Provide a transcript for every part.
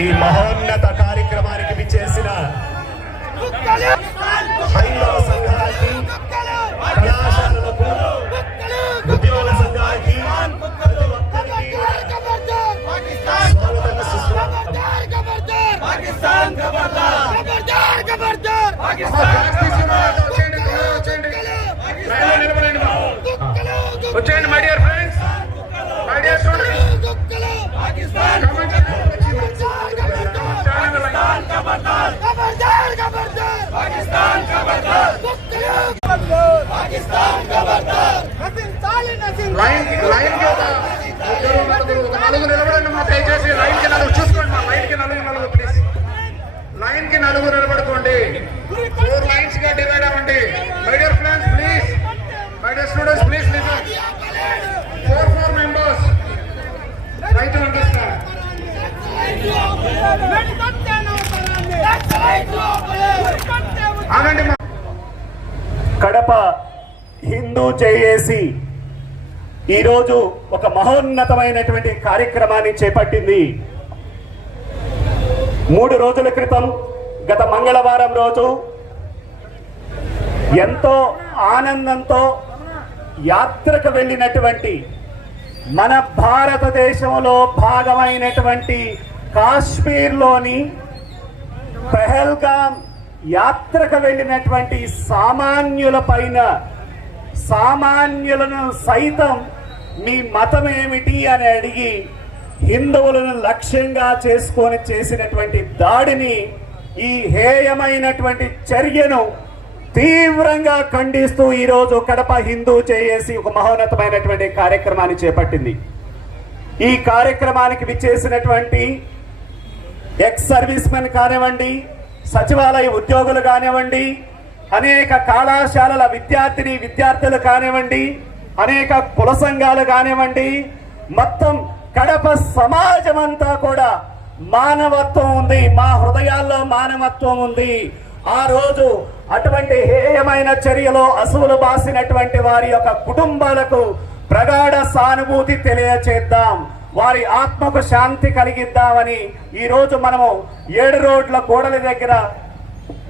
ఈ మహోన్నత కార్యక్రమానికి విచ్చేసిన హైందవ సంఘానికి, కళాశాలలకు, ఉద్యోగ సంఘానికి వచ్చేయండి my dear friends, my dear students. నలుగురు నిలబడండి మా, దయచేసి లైన్ కి నలుగురు చూసుకోండి మా, లైన్ కి నలుగురు ప్లీజ్, లైన్ కి నలుగురు నిలబడుకోండి. 4 లైన్స్ గా డివైడ్ అవ్వండి. My dear friends please, my dear students please listen. 4 members try to understand. ఆగండి. కడప హిందూ జేఏసీ ఈరోజు ఒక మహోన్నతమైనటువంటి కార్యక్రమాన్ని చేపట్టింది. 3 రోజుల క్రితం గత మంగళవారం రోజు ఎంతో ఆనందంతో యాత్రకు వెళ్ళినటువంటి, మన భారతదేశంలో భాగమైనటువంటి కాశ్మీర్లోని పెహల్గాం యాత్రకు వెళ్ళినటువంటి సామాన్యులను సైతం మీ మతం ఏమిటి అని అడిగి హిందువులను లక్ష్యంగా చేసుకొని చేసినటువంటి దాడిని, ఈ హేయమైనటువంటి చర్యను తీవ్రంగా ఖండిస్తూ ఈరోజు కడప హిందూ జేఏసీ ఒక మహోన్నతమైనటువంటి కార్యక్రమాన్ని చేపట్టింది. ఈ కార్యక్రమానికి విచ్చేసినటువంటి ఎక్స్ సర్వీస్ మెన్ కానివ్వండి, సచివాలయ ఉద్యోగులు కానివ్వండి, అనేక కళాశాలల విద్యార్థులు కానివ్వండి, అనేక కుల సంఘాలు కానివ్వండి, మొత్తం కడప సమాజం అంతా కూడా మానవత్వం ఉంది, మా హృదయాల్లో మానవత్వం ఉంది. ఆ రోజు అటువంటి హేయమైన చర్యలో అసువులు బాసినటువంటి వారి యొక్క కుటుంబాలకు ప్రగాఢ సానుభూతి తెలియచేద్దాం, వారి ఆత్మకు శాంతి కలిగిద్దామని ఈరోజు మనము 7 రోడ్ల గోడల దగ్గర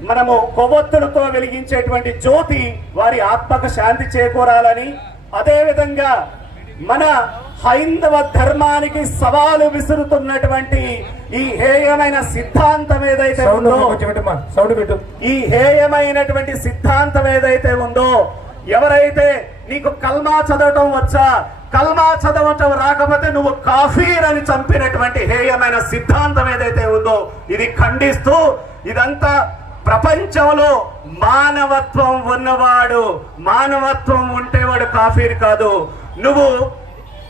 మనము కొవ్వొత్తులతో వెలిగించేటువంటి జ్యోతి వారి ఆత్మకు శాంతి చేకూరాలని, అదేవిధంగా మన హైందవ ధర్మానికి సవాలు విసురుతున్నటువంటి ఈ హేయమైన సిద్ధాంతం ఏదైతే ఉందో, ఈ హేయమైనటువంటి సిద్ధాంతం ఏదైతే ఉందో, ఎవరైతే నీకు కల్మా చదవటం వచ్చా, కల్మా చదవటం రాకపోతే నువ్వు కాఫీర్ అని చంపినటువంటి హేయమైన సిద్ధాంతం ఏదైతే ఉందో, ఇది ఖండిస్తూ ఇదంతా ప్రపంచంలో మానవత్వం ఉన్నవాడు, మానవత్వం ఉంటేవాడు కాఫీర్ కాదు. నువ్వు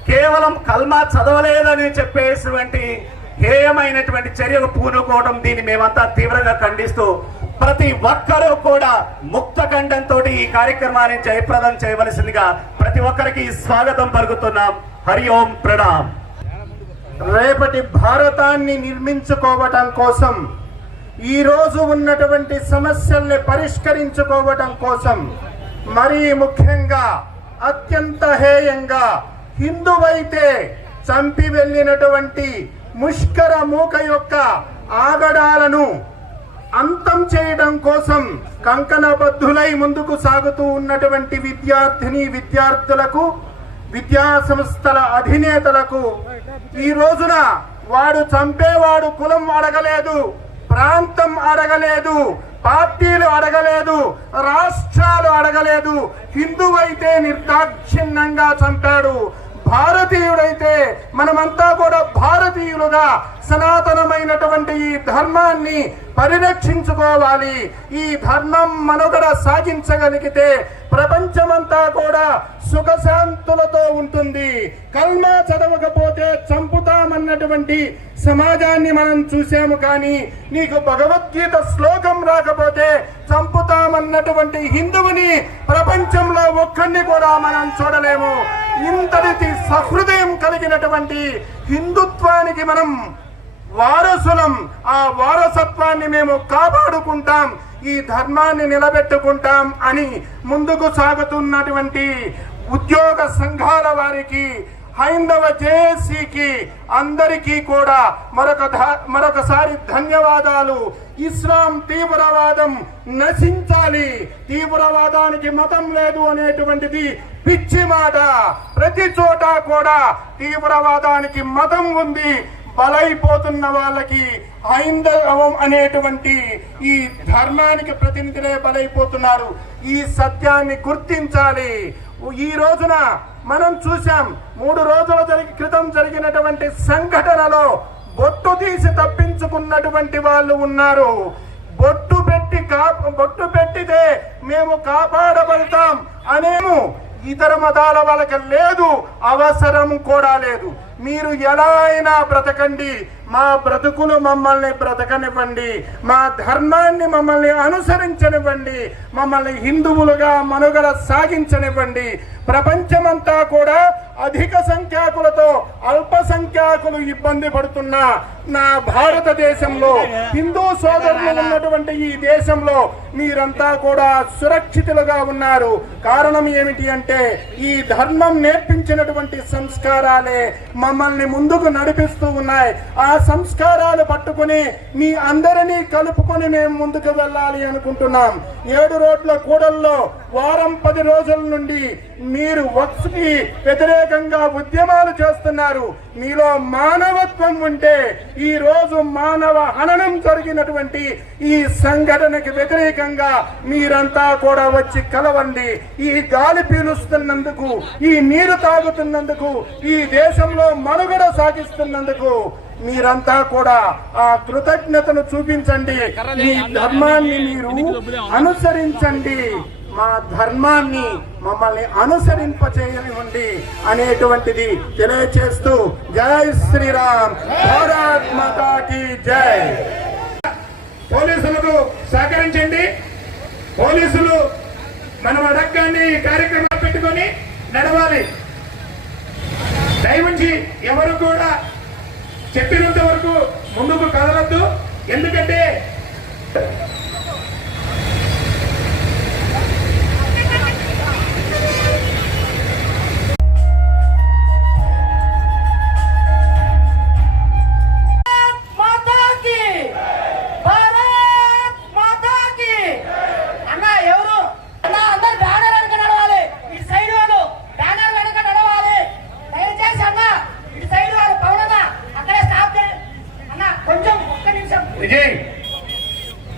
కేవలం కల్మా చదవలేదని చెప్పేటువంటి హేయమైనటువంటి చర్యలు పూనుకోవడం, దీన్ని మేమంతా తీవ్రంగా ఖండిస్తూ ప్రతి ఒక్కరూ కూడా ముక్త ఖండంతో ఈ కార్యక్రమాన్ని జయప్రదం చేయవలసిందిగా ప్రతి ఒక్కరికి స్వాగతం పలుకుతున్నాం. హరి ఓం ప్రణామ్. రేపటి భారతాన్ని నిర్మించుకోవటం కోసం, ఈ రోజు ఉన్నటువంటి సమస్యల్ని పరిష్కరించుకోవటం కోసం, మరీ ముఖ్యంగా అత్యంత హేయంగా హిందువైతే చంపి వెళ్ళినటువంటి ముష్కర మూక యొక్క ఆగడాలను అంతం చేయడం కోసం కంకణబద్ధులై ముందుకు సాగుతూ ఉన్నటువంటి విద్యార్థులకు, విద్యా సంస్థల అధినేతలకు, ఈ రోజున వాడు చంపేవాడు కులం అడగలేదు, ప్రాంతం అడగలేదు, పార్టీలు అడగలేదు, రాష్ట్రాలు అడగలేదు. హిందువైతే నిర్దాక్షిణ్యంగా చంపాడు. భారతీయుడైతే మనమంతా కూడా భారతీయులుగా సనాతనమైనటువంటి ఈ ధర్మాన్ని పరిరక్షించుకోవాలి. ఈ ధర్మం మనుగడ సాగించగలిగితే ప్రపంచమంతా కూడా సుఖశాంతులతో ఉంటుంది. కల్మా చదవకపోతే చంపుతామన్నటువంటి సమాజాన్ని మనం చూసాము. కానీ నీకు భగవద్గీత శ్లోకం రాకపోతే చంపుతామన్న ఉన్నటువంటి హిందువుని ప్రపంచంలో ఒక్కడిని కూడా మనం చూడలేము. ఇంతటి సహృదయం కలిగినటువంటి హిందుత్వానికి మనం వారసులం. ఆ వారసత్వాన్ని మేము కాపాడుకుంటాం, ఈ ధర్మాన్ని నిలబెట్టుకుంటాం అని ముందుకు సాగుతున్నటువంటి ఉద్యోగ సంఘాల వారికి, హైందవ జేఏసీకి అందరికీ కూడా మరొకసారి ధన్యవాదాలు. ఇస్లాం తీవ్రవాదం నశించాలి. తీవ్రవాదానికి మతం లేదు అనేటువంటిది పిచ్చి మాట. ప్రతి చోట కూడా తీవ్రవాదానికి మతం ఉంది. బలైపోతున్న వాళ్ళకి హైందవం అనేటువంటి ఈ ధర్మానికి ప్రతినిధులే బలైపోతున్నారు. ఈ సత్యాన్ని గుర్తించాలి. ఈ రోజున మనం చూసాం, 3 రోజుల క్రితం జరిగినటువంటి సంఘటనలో బొట్టు తీసి తప్పించుకున్నటువంటి వాళ్ళు ఉన్నారు. బొట్టు పెట్టితే మేము కాపాడబడతాం అనేము ఇతర మతాల వాళ్ళకి లేదు, అవసరం కూడా లేదు. మీరు ఎలా అయినా బ్రతకండి, మా బ్రతుకులు మమ్మల్ని బ్రతకనివ్వండి, మా ధర్మాన్ని మమ్మల్ని అనుసరించనివ్వండి, మమ్మల్ని హిందువులుగా మనుగడ సాగించనివ్వండి. ప్రపంచమంతా కూడా అధిక సంఖ్యాకులతో అల్పసంఖ్యాకులు ఇబ్బంది పడుతున్న నా భారతదేశంలో, హిందూ సోదరులు ఉన్నటువంటి ఈ దేశంలో మీరంతా కూడా సురక్షితులుగా ఉన్నారు. కారణం ఏమిటి అంటే ఈ ధర్మం నేర్పించినటువంటి సంస్కారాలే మమ్మల్ని ముందుకు నడిపిస్తూ ఉన్నాయి. ఆ సంస్కారాలు పట్టుకుని మీ అందరినీ కలుపుకొని మేము ముందుకు వెళ్ళాలి అనుకుంటున్నాం. 7 రోడ్ల కూడల్లో వారం 10 రోజుల నుండి మీరు వక్ఫ్కి వ్యతిరేకంగా ఉద్యమాలు చేస్తున్నారు. మీలో మానవత్వం ఉంటే ఈ రోజు మానవ హననం జరిగినటువంటి ఈ సంఘటనకి వ్యతిరేకంగా మీరంతా కూడా వచ్చి కలవండి. ఈ గాలి పీలుస్తున్నందుకు, ఈ నీరు తాగుతున్నందుకు, ఈ దేశంలో మనుగడ సాగిస్తున్నందుకు మీరంతా కూడా ఆ కృతజ్ఞతను చూపించండి. ఈ ధర్మాన్ని మీరు అనుసరించండి, మా ధర్మాన్ని మమ్మల్ని అనుసరింపచేయనివ్వండి అనేటువంటిది తెలియచేస్తూ జై శ్రీరామ్, భారత్ మాతా కీ జై. పోలీసులకు సహకరించండి. పోలీసులు మనం అడగ్గాన్ని కార్యక్రమాలు పెట్టుకొని నడవాలి. దయవుంచి ఎవరు కూడా చెప్పినంత వరకు ముందుకు కదలద్దు. ఎందుకంటే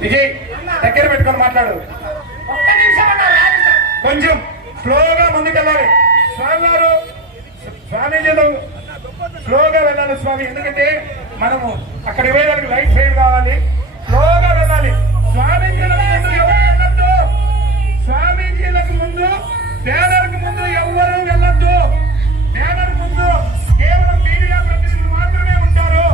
విజయ్ దగ్గర పెట్టుకొని మాట్లాడు. కొంచెం స్లోగా ముందుకెళ్ళాలి. స్వామి గారు, స్వామీజీలు స్లోగా వెళ్ళాలి స్వామి. ఎందుకంటే మనము అక్కడ వేయడానికి లైట్ ఫెయిల్ కావాలి. స్లోగా వెళ్ళాలి. స్వామీజీలకు ముందు ఎవరు వెళ్ళొద్దు. స్వామీజీలకు ముందు, బ్యానర్కు ముందు ఎవరు వెళ్ళొద్దు. బ్యానర్ ముందు కేవలం మీడియా ప్రతినిధులు మాత్రమే ఉంటారు.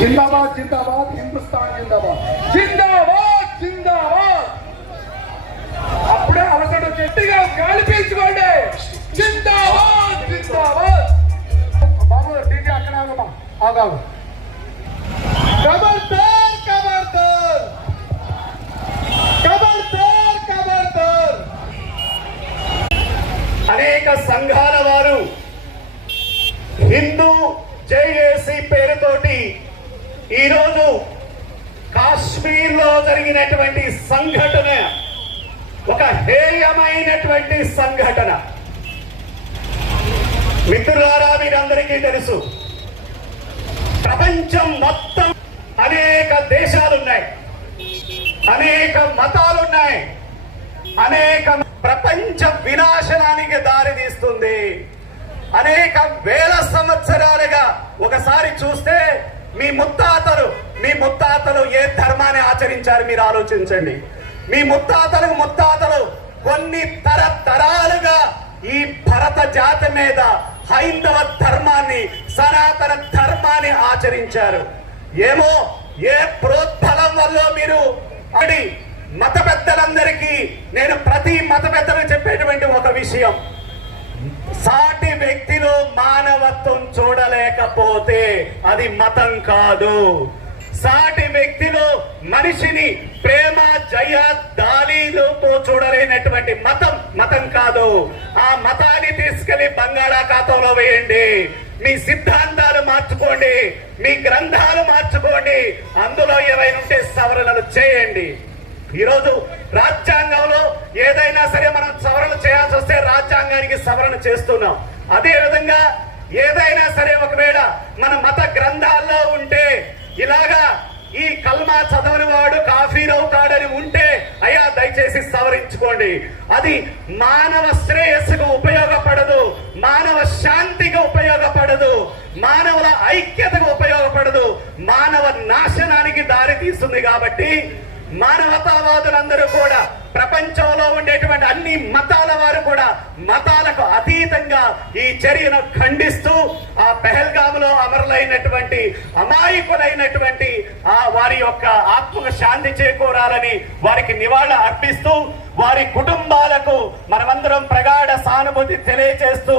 జిందాబాద్ జిందాబాద్ హిందుస్థాన్ జిందాబాద్ జిందాబాద్ జిందాబాద్. అప్పుడే అవసరం గట్టిగా గాలి పీల్చుకోండి. జిందాబాద్ జిందాబాద్. బాబు డీజే అక్కడ ఆగమా ఆగావు. ఖబర్దార్ ఖబర్దార్ ఖబర్దార్ ఖబర్దార్. అనేక సంఘాల వారు హిందూ జేఏసీ పేరుతోటి ఈరోజు కాశ్మీర్ లో జరిగినటువంటి సంఘటన ఒక హేయమైనటువంటి సంఘటన. మిత్రులారా, మీరందరికీ తెలుసు, ప్రపంచం మొత్తం అనేక దేశాలున్నాయి, అనేక మతాలున్నాయి, అనేక ప్రపంచ వినాశనానికి దారితీస్తుంది. అనేక వేల సంవత్సరాలుగా ఒకసారి చూస్తే మీ ముత్తాతలు ఏ ధర్మాన్ని ఆచరించారు మీరు ఆలోచించండి. మీ ముత్తాతలు కొన్ని తరతరాలుగా ఈ భరత జాతి మీద హైందవ ధర్మాన్ని, సనాతన ధర్మాన్ని ఆచరించారు. ఏమో ఏ ప్రోద్బలం వల్ల మీరు అది మత పెద్దలందరికీ నేను ప్రతి మత పెద్దలు చెప్పేటువంటి ఒక విషయం, సాటి వ్యక్తిలో మానవత్వం చూడలేకపోతే అది మతం కాదు. సాటి వ్యక్తిలో మనిషిని ప్రేమ జయ దాలీలతో చూడలేనటువంటి మతం కాదు. ఆ మతాన్ని తీసుకెళ్లి బంగాళాఖాతంలో వేయండి. మీ సిద్ధాంతాలు మార్చుకోండి, మీ గ్రంథాలు మార్చుకోండి, అందులో ఏవైనా ఉంటే సవరణలు చేయండి. ఈరోజు రాజ్యాంగంలో ఏదైనా సరే మనం సవరణ చేయాల్సి వస్తే రాజ్యాంగానికి సవరణ చేస్తున్నాం. అదే విధంగా ఏదైనా సరే ఒకవేళ మన మత గ్రంథాల్లో ఉంటే ఇలాగా ఈ కల్మా చదవని వాడు కాఫీర్ అవుతాడని ఉంటే అయ్యా దయచేసి సవరించుకోండి. అది మానవ శ్రేయస్సుకు ఉపయోగపడదు, మానవ శాంతికి ఉపయోగపడదు, మానవుల ఐక్యతకు ఉపయోగపడదు, మానవ నాశనానికి దారి తీస్తుంది. కాబట్టి మానవతావాదులందరూ కూడా, ప్రపంచంలో ఉండేటువంటి అన్ని మతాల వారు కూడా మతాలకు అతీతంగా ఈ చర్యను ఖండిస్తూ ఆ పెహల్గాములో అమరులైనటువంటి అమాయకులైనటువంటి వారి యొక్క ఆత్మకు శాంతి చేకూరాలని వారికి నివాళులు అర్పిస్తూ వారి కుటుంబాలకు మనమందరం ప్రగాఢ సానుభూతి తెలియజేస్తూ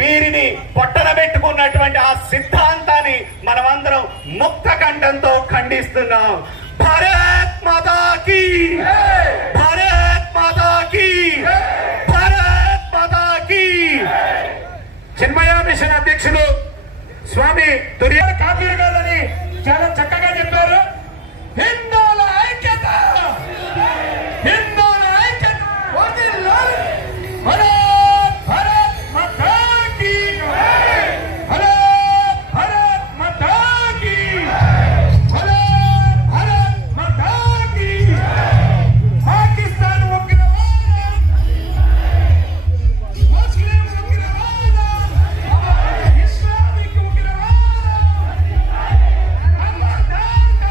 వీరిని పొట్టన పెట్టుకున్నటువంటి ఆ సిద్ధాంతాన్ని మనమందరం ముక్త కంఠంతో ఖండిస్తున్నాం. భారత్ మాతా కీ, భారత్ మాతా కీ, భారత్ మాతా కీ. చిన్మయ మిషన్ అధ్యక్షులు స్వామి తురియా కాపీలు కాదని చాలా చక్కగా చెప్పారు. హిందువుల ఐక్యత, హిందువుల ఐక్యత. భారత్ మాతా కీ, భారత్ మాతా కీ, భారత్ మాతా కీ. పాకిస్తాన్ ఉగ్రవాదం, ముస్లిం ఉగ్రవాదం, ఇస్లామిక్ ఉగ్రవాదం, ఖబర్దార్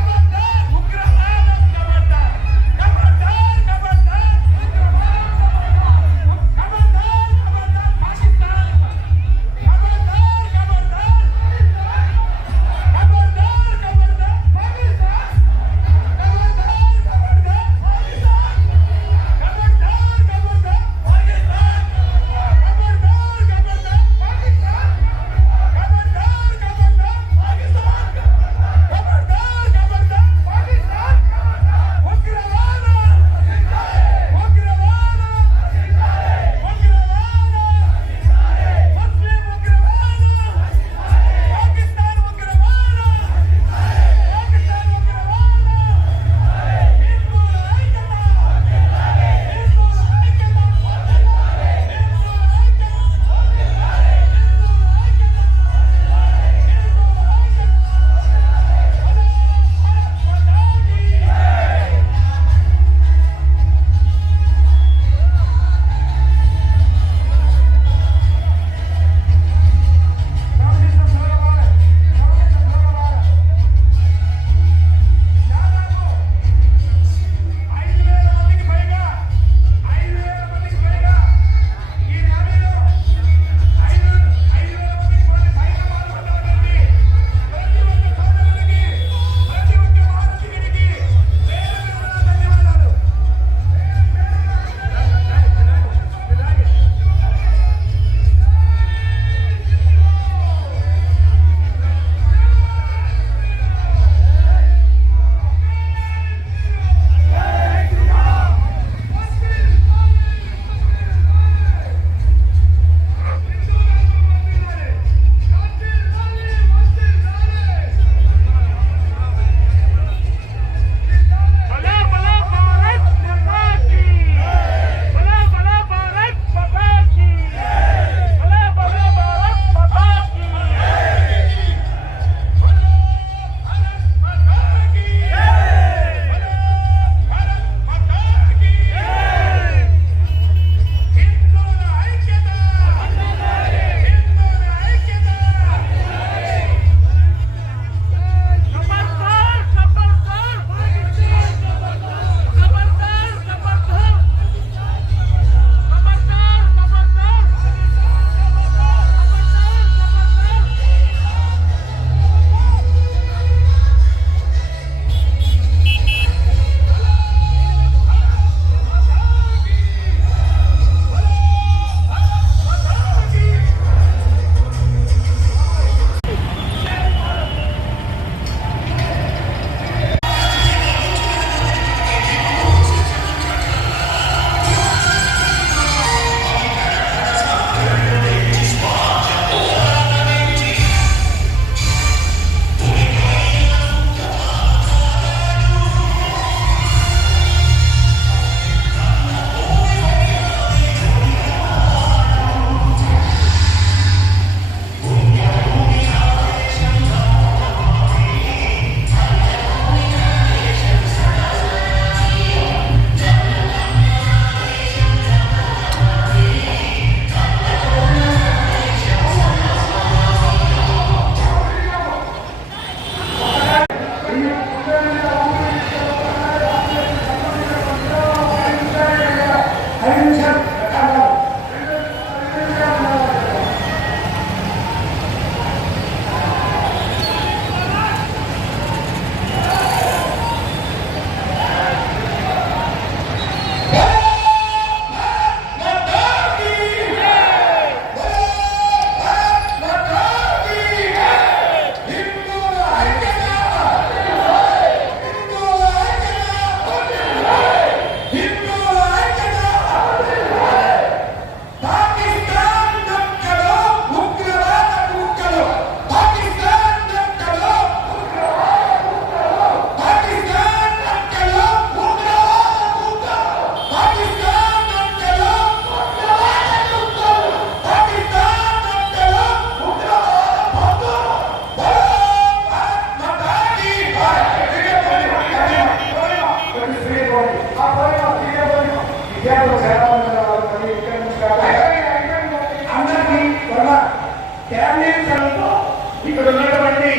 ఇక్కడ ఉన్నటువంటి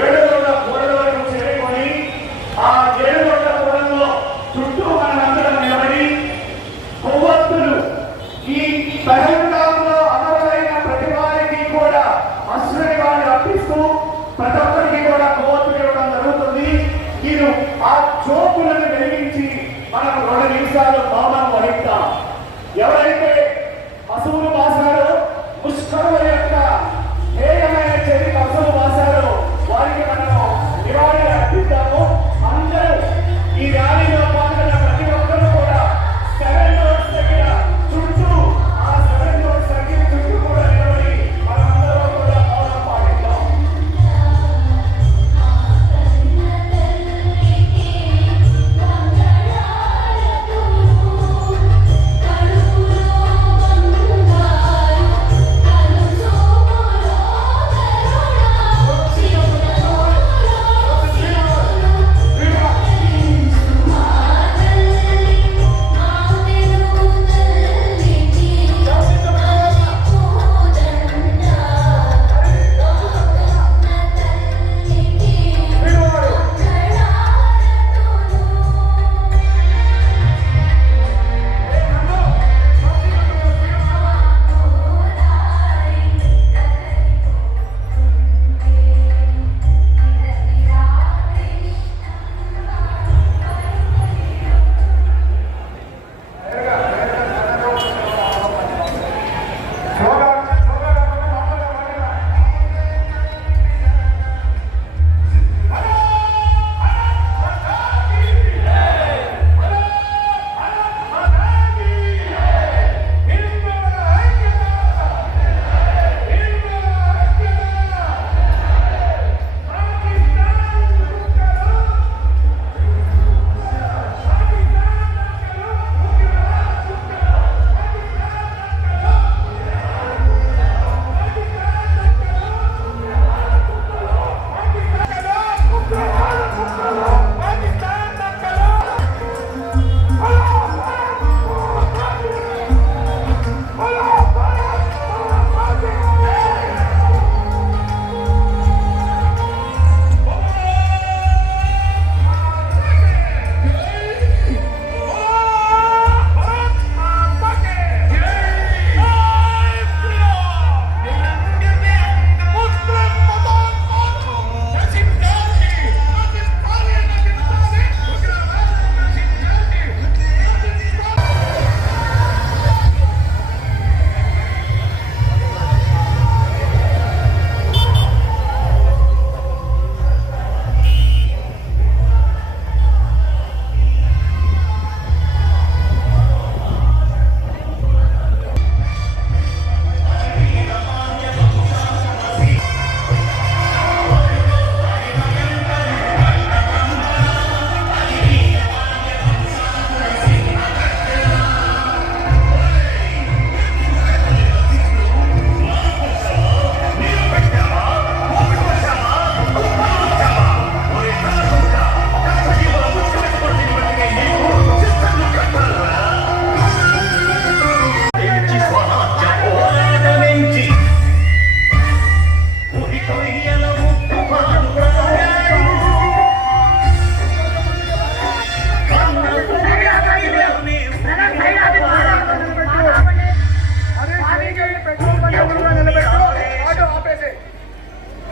7 రోడ్ల కూడల వరకు చేరుకొని ఆ 7 రోడ్ల కూడల్లో చుట్టూ మనందరం నిలబడి కొవ్వొత్తులు ఈ పహల్గాంలో అమరులైన ప్రతి వారికి కూడా అశ్వనివాళి అర్పిస్తూ ప్రతి ఒక్కరికి కూడా కొవ్వొత్తులు ఇవ్వడం జరుగుతుంది. మీరు ఆ చోపులను వెలిగించి మనం 2 నిమిషాలు మౌనం వహిస్తాం. ఎవరైతే అసువులు బాసారో ముష్కరుల యొక్క హేయమైన చర్యకు అసువులు బాసారో వారికి మనము నివాళి అర్పిస్తాము. అందరూ ఈ ర్యాలీలో పాల్గొన్న ప్రతి ఒక్కరూ కూడా 7 రోడ్స్ దగ్గర చుట్టూ ఆ 7 రోడ్స్ దగ్గర చుట్టూ కూడా నిలబడి మనందరూ కూడా మౌనం పాటిద్దాం.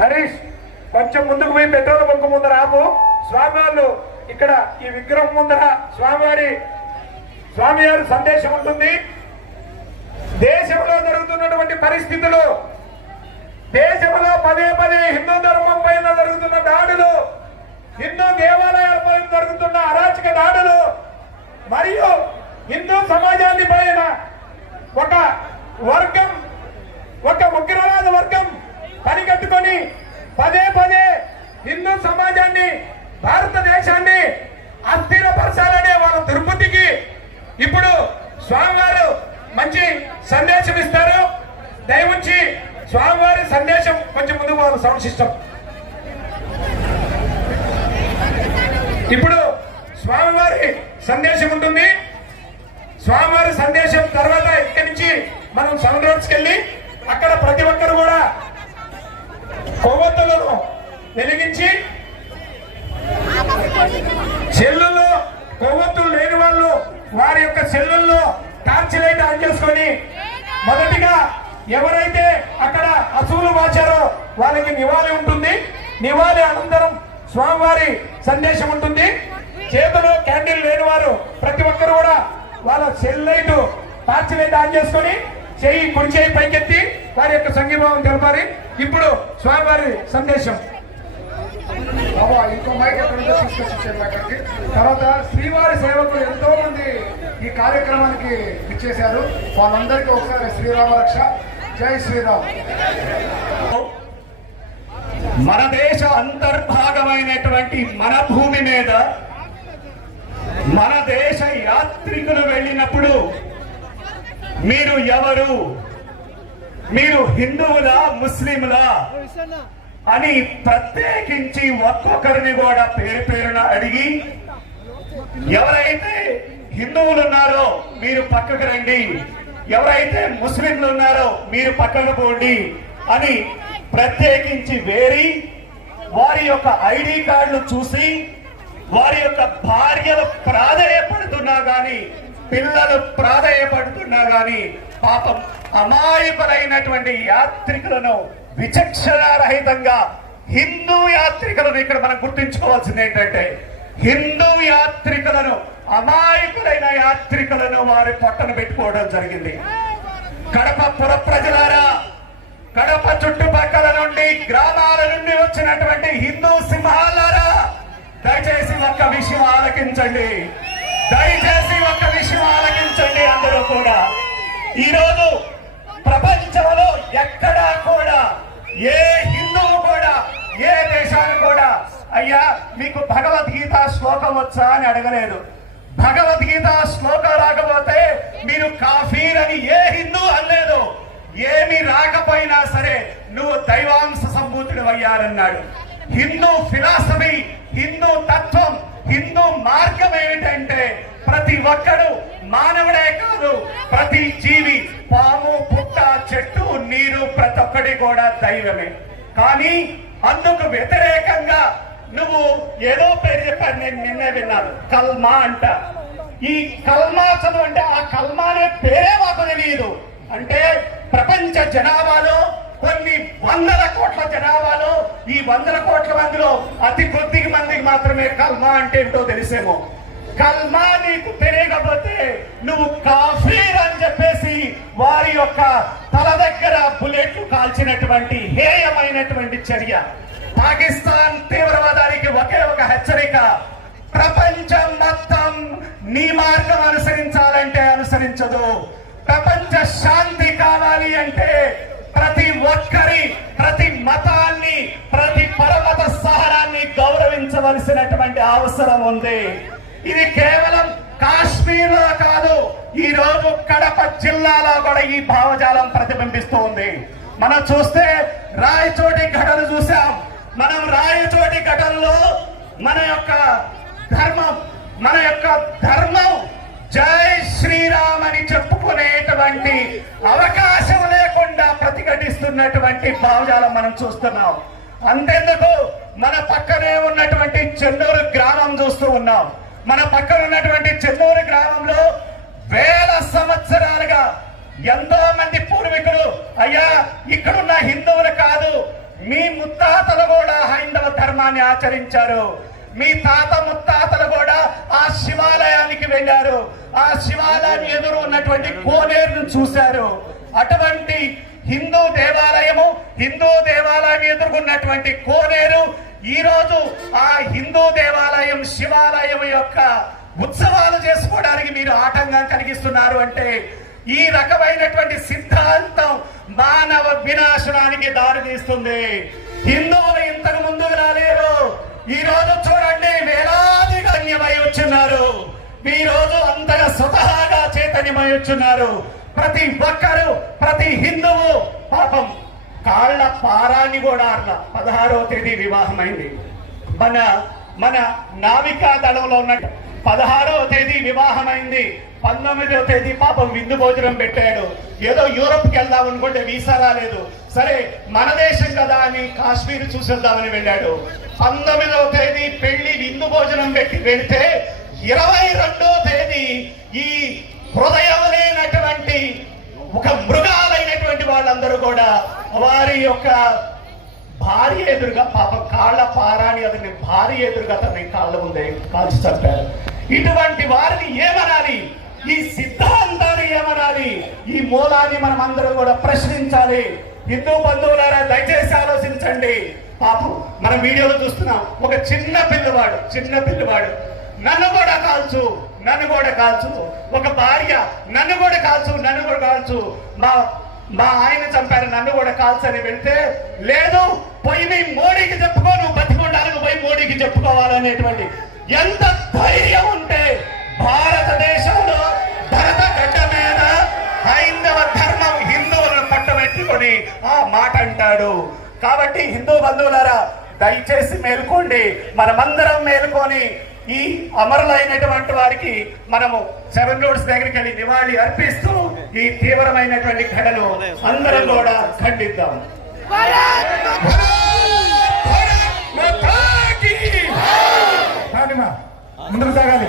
హరీష్ కొంచెం ముందుకు పోయి పెట్రోల్ బంక్ ముందర ఆపు. స్వామివారు ఇక్కడ ఈ విగ్రహం ముందర స్వామివారి సందేశం ఉంటుంది. దేశంలో జరుగుతున్నటువంటి పరిస్థితులు, దేశంలో పదే హిందూ ధర్మం పైన జరుగుతున్న దాడులు, హిందూ దేవాలయాల పైన జరుగుతున్న అరాచక దాడులు మరియు హిందూ సమాజాన్ని పైన ఒక వర్గం, ఒక ఉగ్రవాద వర్గం పనిగట్టుకొని పదే హిందూ సమాజాన్ని, భారతదేశాన్ని అస్థిరపరచాలనే వాళ్ళ తిరుపతికి ఇప్పుడు స్వామివారు మంచి సందేశం ఇస్తారు. దయవుంచి స్వామివారి సందేశం కొంచెం ముందుకు వాళ్ళు సౌండ్ సిస్టమ్. ఇప్పుడు స్వామివారి సందేశం ఉంటుంది. స్వామివారి సందేశం తర్వాత ఇక్కడి నుంచి మనం సౌండ్ రోడ్స్కి వెళ్ళి అక్కడ ప్రతి ఒక్కరు కూడా కొవ్వొత్తులను వెలిగించి సెల్లుల్లో కొవ్వొత్తులు లేని వాళ్ళు వారి యొక్క సెల్లుల్లో టార్చ్ లైట్ ఆన్ చేసుకొని మొదటిగా ఎవరైతే అక్కడ అసూలు వాచారో వాళ్ళకి నివాళి ఉంటుంది. నివాళి అనంతరం స్వామివారి సందేశం ఉంటుంది. చేతిలో క్యాండిల్ లేని వారు ప్రతి ఒక్కరు కూడా వాళ్ళ cell light torch light on చేసుకొని కుడి చేయి పైకెత్తి వారి యొక్క సంఘీభావం తెలపాలి. ఇప్పుడు స్వామివారి సందేశం. ఇంకో మైక్ ఎక్కడ తీసుకొచ్చి ఇచ్చారు అక్కడికి. తర్వాత శ్రీవారి సేవకులు ఎంతో మంది ఈ కార్యక్రమానికి ఇచ్చేశారు. వాళ్ళందరికీ ఒకసారి శ్రీరామ రక్ష. జై శ్రీరామ్. మన దేశ అంతర్భాగమైనటువంటి మన భూమి మీద మన దేశ యాత్రికులు వెళ్ళినప్పుడు మీరు ఎవరు, మీరు హిందువులా ముస్లింలా అని ప్రత్యేకించి ఒక్కొక్కరిని కూడా పేరు పేరున అడిగి, ఎవరైతే హిందువులు ఉన్నారో మీరు పక్కకు రండి, ఎవరైతే ముస్లింలు ఉన్నారో మీరు పక్కకు పోండి అని ప్రత్యేకించి వేరి వారి యొక్క ఐడి కార్డులు చూసి వారి యొక్క భార్యలు ప్రాధేయపడుతున్నా గాని, పిల్లలు ప్రాధేయపడుతున్నా గాని పాపం అమాయకులైనటువంటి యాత్రికులను విచక్షణారహితంగా హిందూ యాత్రికులను ఇక్కడ మనం గుర్తుంచుకోవాల్సింది ఏంటంటే, హిందూ యాత్రికులను అమాయకులైన యాత్రికులను వారి పట్టణ పెట్టుకోవడం జరిగింది. కడప పుర ప్రజలారా, కడప చుట్టుపక్కల నుండి గ్రామాల నుండి వచ్చినటువంటి హిందూ సింహాలారా, దయచేసి ఒక్క విషయం ఆలకించండి. దయచేసి ఒక్క విషయం ఆలకించండి. అందరూ కూడా ఈరోజు ప్రపంచంలో ఎక్కడా కూడా ఏ హిందువు కూడా ఏ దేశాన్ని కూడా అయ్యా మీకు భగవద్గీత శ్లోకం వచ్చా అని అడగలేదు. భగవద్గీత శ్లోకం రాకపోతే మీరు కాఫీర్ అని ఏ హిందూ అనలేదు. ఏమి రాకపోయినా సరే నువ్వు దైవాంశ సంభూతుడు అయ్యారన్నాడు. హిందూ ఫిలాసఫీ, హిందూ తత్వం, హిందూ మార్గం ఏమిటంటే ప్రతి ఒక్కడు మానవుడే కాదు, ప్రతి జీవి, పాము, పుట్ట, చెట్టు, నీరు, ప్రతి ఒక్కటి కూడా దైవమే. కానీ అందుకు వ్యతిరేకంగా నువ్వు ఏదో పేరు చెప్పారు, నేను నిన్నే విన్నాను, కల్మా అంట. ఈ కల్మా చదువు అంటే ఆ కల్మా అనే పేరే మాకు తెలియదు. అంటే ప్రపంచ జనాభాలో కొన్ని వందల కోట్ల జనాభాలో ఈ వందల కోట్ల మందిలో అతి కొద్ది మందికి మాత్రమే కల్మా అంటే ఏంటో తెలిసేమో. కల్మా నీకు తెలియకపోతే నువ్వు కాఫీర్ అని చెప్పేసి వారి యొక్క తల దగ్గర బుల్లెట్లు కాల్చినటువంటి హేయమైనటువంటి చర్య. పాకిస్తాన్ తీవ్రవాదానికి ఒకే ఒక హెచ్చరిక, ప్రపంచం మొత్తం నీ మార్గం అనుసరించాలంటే అనుసరించదు. ప్రపంచ శాంతి కావాలి అంటే ప్రతి ఒక్కరి, ప్రతి మతాన్ని, ప్రతి పరమత సహనాన్ని గౌరవించవలసినటువంటి అవసరం ఉంది. ఇది కేవలం కాశ్మీర్ లో కాదు, ఈ రోజు కడప జిల్లాలో కూడా ఈ భావజాలం ప్రతిబింబిస్తూ ఉంది. మనం చూస్తే రాయచోటి ఘటన చూసాం. మనం రాయచోటి ఘటనలో మన యొక్క ధర్మం జై శ్రీరామ్ అని చెప్పుకునేటువంటి అవకాశం లేకుండా ప్రతిఘటిస్తున్నటువంటి భావజాలం మనం చూస్తున్నాం. అంతెందుకు మన పక్కనే ఉన్నటువంటి చెన్నూరు గ్రామం చూస్తూ ఉన్నాం. మన పక్కన ఉన్నటువంటి చెన్నూరు గ్రామంలో వేల సంవత్సరాలుగా ఎంతో మంది పూర్వీకులు, అయ్యా ఇక్కడున్న హిందువులు కాదు, మీ ముత్తాతలు కూడా హైందవ ధర్మాన్ని ఆచరించారు, మీ తాత ముత్తాతలు కూడా ఆ శివాలయానికి వెళ్ళారు, ఆ శివాలయం ఎదురు ఉన్నటువంటి కోనేరును చూశారు. అటువంటి హిందూ దేవాలయం ఎదుర్కొన్నటువంటి కోనేరు ఈ రోజు ఆ హిందూ దేవాలయం, శివాలయం యొక్క ఉత్సవాలు చేసుకోవడానికి మీరు ఆటంకం కలిగిస్తున్నారు అంటే ఈ రకమైనటువంటి సిద్ధాంతం మానవ వినాశనానికి దారితీస్తుంది. హిందువులు ఇంతకు ముందుకు రాలేరు. ఈ రోజు చూడండి, వేలాదిగా చైతన్యమై వచ్చున్నారు. ఈ రోజు అంతగా స్వతహాగా చైతన్యమై వచ్చున్నారు. ప్రతి ఒక్కరు, ప్రతి హిందువు పాపం కాళ్ళ పారాన్ని కూడా 16వ తేదీ వివాహమైంది. మన నావికా దళంలో ఉన్న 16వ తేదీ వివాహమైంది. 19వ తేదీ పాపం విందు భోజనం పెట్టాడు. ఏదో యూరోప్కి వెళ్దాం అనుకుంటే వీసా రాలేదు, సరే మన దేశం కదా అని కాశ్మీర్ చూసేద్దామని వెళ్ళాడు. 19వ తేదీ పెళ్లి విందు భోజనం పెట్టి వెళితే 22వ తేదీ ఈ హృదయం లేనటువంటి ఒక మృగాలైనటువంటి వాళ్ళందరూ కూడా వారి యొక్క భార్య ఎదురుగా పాప కాళ్ళ పారాని అతని భార్య ఎదురుగా తన కాళ్ళ ముందే కాల్చి చంపారు. ఇటువంటి వారిని ఏమనాలి? ఈ సిద్ధాంతాన్ని ఏమనాలి? ఈ మూలాన్ని మనం అందరం కూడా ప్రశ్నించాలి. హిందూ బంధువులారా దయచేసి ఆలోచించండి. పాపం మనం వీడియోలో చూస్తున్నాం, ఒక చిన్న పిల్లవాడు నన్ను కూడా కాల్చు, ఒక భార్య నన్ను కూడా కాల్చు, మా ఆయన చంపారు నన్ను కూడా కాల్చు అని వెళ్తే, లేదు పోయి మీ మోడీకి చెప్పుకో, నువ్వు బతికొండాలని పోయి మోడీకి చెప్పుకోవాలనేటువంటి ఎంత ధైర్యం ఉంటే భారతదేశంలో భరత గడ్డ మీద హైందవ ధర్మం హిందువులను పట్టబెట్టుకొని ఆ మాట అంటాడు. కాబట్టి హిందూ బంధువులారా దయచేసి మేల్కోండి, మనమందరం మేల్కొని ఈ అమరులైనటువంటి వారికి మనము 7 రోడ్స్ దగ్గరికి వెళ్ళి నివాళి అర్పిస్తూ ఈ తీవ్రమైనటువంటి ఘటనను అందరం కూడా ఖండిద్దాం. ముందుకు సాగాలి.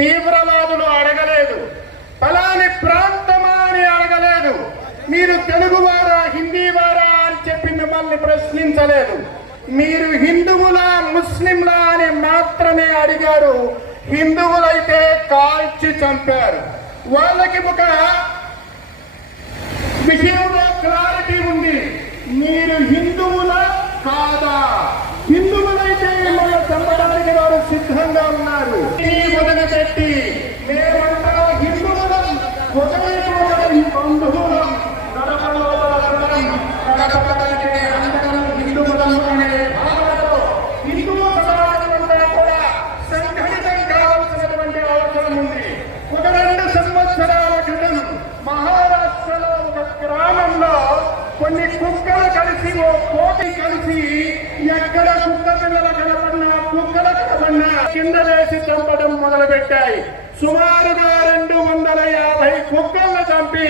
తీవ్రవాదులు అడగలేదు, ఫలాని ప్రాంతమా అని అడగలేదు, మీరు తెలుగువారా హిందీవారా అని చెప్పి మిమ్మల్ని ప్రశ్నించలేదు. మీరు హిందువులా ముస్లింలా అని మాత్రమే అడిగారు. హిందువులైతే కాల్చి చంపారు. వాళ్ళకి ఒక విషయంలో క్లారిటీ ఉంది, మీరు హిందువులా కాదా? హిందువులైతే మిమ్మల్ని చంపడానికి వారు సిద్ధంగా ఉన్నారు. వదిలిపెట్టి మేమంతా హిందువులం, ఒకవైపు బంధువులం, అందరం హిందువులం అనే భావనలో హిందూ సమాజం అంతా కూడా సంఘటితం కావాల్సినటువంటి అవసరం ఉంది. ఒక 2 సంవత్సరాల క్రితం మహారాష్ట్రలో ఒక గ్రామంలో కొన్ని కుక్కలు కలిసి ఓ కోటి కలిసి ఎక్కడ కుక్క పిల్లల కలపన్నా కింద వేసి చంపడం మొదలుపెట్టాయి. సుమారుగా 250 కుక్కలను చంపి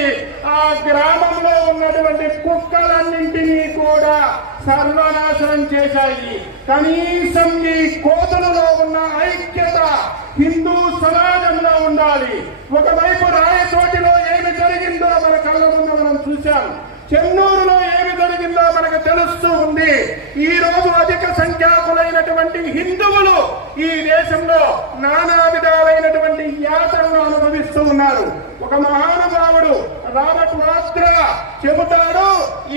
ఆ గ్రామంలో ఉన్నటువంటి కుక్కలన్నింటినీ కూడా సర్వనాశనం చేశాయి. కనీసం ఈ కోతులలో ఉన్న ఐక్యత హిందూ సమాజంలో ఉండాలి. ఒకవైపు రాయచోటిలో ఏమి జరిగిందో మన కళ్ళ ముందు మనం చూశాం. చెన్నూరులో ఏమి జరిగిందో మనకు తెలుస్తూ ఉంది. ఈ రోజు అధిక సంఖ్యాకులైనటువంటి హిందువులు ఈ దేశంలో నానా విధాలైనటువంటి యాతనను అనుభవిస్తూ ఉన్నారు. ఒక మహానుభావుడు రాబర్ట్ వాద్రా చెబుతాడు,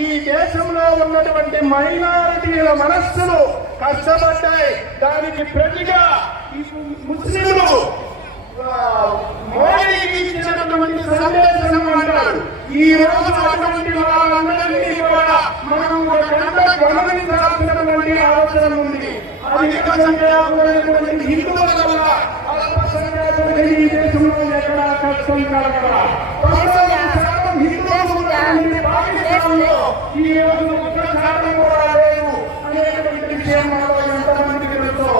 ఈ దేశంలో ఉన్నటువంటి మైనారిటీల మనస్సులు కష్టపడ్డాయి. దానికి ప్రతిగా ముస్లింలు మోడీకి ఇచ్చినటువంటి సందేశం అంటారు. ఈ రోజు అటువంటి వాళ్ళందరినీ కూడా మనం గమనించాల్సినటువంటి అవసరం ఉంది. అధిక సంఖ్యాకులైనటువంటి హిందువుల వల్ల అల్పసంఖ్యాకులకి ఈ దేశంలో ఎక్కడా కష్టం కలగదా. 19% హిందువులు పాకిస్తాన్లో ఈ రోజు 1% కూడా లేదు అనేటువంటి విషయం మనలో ఎంతమందికి తెలుసో.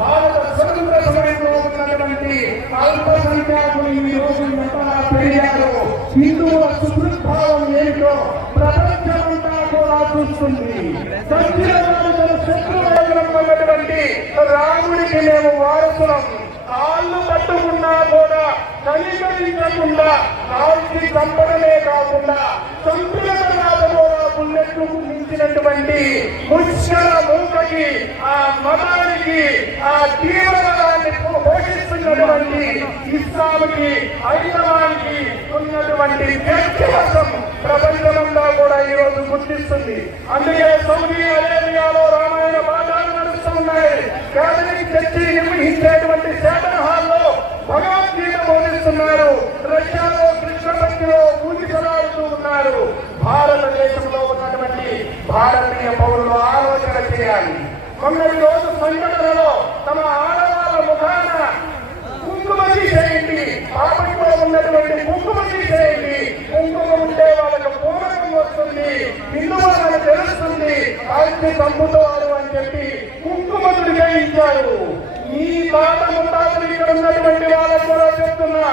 భారత స్వతంత్ర సమయంలో ఉన్నటువంటి అల్పసంఖ్యాకులు ఈ రోజు ఎంతగా పెరిగారు. హిందువుల సుదృద్భావం ఏమిటో ప్రపంచమంతా కూడా చూస్తుంది. శత్రువున్నటువంటి రాముడికి మేము వారసులం. కాళ్ళు పట్టుకున్నా కూడా కనికరించకుండా కాల్చి చంపడమే కాకుండా చంపిన తర్వాత కూడా బుల్లెట్లు మించినటువంటి ముష్కర మూకకి, ఆ మతానికి, ఆ తీవ్రవాదాన్ని పోషిస్తున్నటువంటి ఇస్లాంకి, ఐదవానికి ఉన్నటువంటి వ్యక్తిగతం ప్రపంచమంతా కూడా ఈ రోజు గుర్తిస్తుంది. అందుకే సౌదీ అరేబియాలో రామాయణ పాఠాలు నడుస్తున్నాయి. కేథలిక్ చర్చి నిర్వహించేటువంటి సేవన్ హాల్లో భగవద్గీత బోధిస్తున్నారు. రష్యాలో కృష్ణభక్తిలో పూజించలాడుతూ ఉన్నారు. భారతదేశంలో ఉన్నటువంటి భారతీయ పౌరులు ఆలోచన చేయాలి. మొన్నటి రోజు సంఘటనలో తమ ఆడవాళ్ళ ముఖాన కుంకుమ తీసేయండి, పాపంలో ఉన్నటువంటి కుంకుమ తీసేయండి, కుంకుమ ఉంటే వాళ్ళకు పూర్వకం వస్తుంది, హిందువులను తెలుస్తుంది, ఆస్తి చంపుతారు అని చెప్పి కుంకుమతుడు చేయించారు. మీ తాత ముత్తాతలు ఇక్కడ ఉన్నటువంటి వాళ్ళకు కూడా చెప్తున్నా,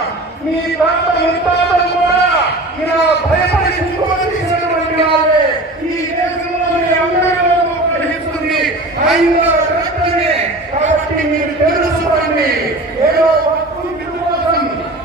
మీ తాత ముత్తాతలు కూడా ఇలా భయపడి కుంకుమ తీసినటువంటి వాళ్ళే. ఈ దేశంలో మీ అందరిలో గ్రహిస్తుంది కాబట్టి మీరు తెలుసుకోండి. ఏదో వస్తువు కోసం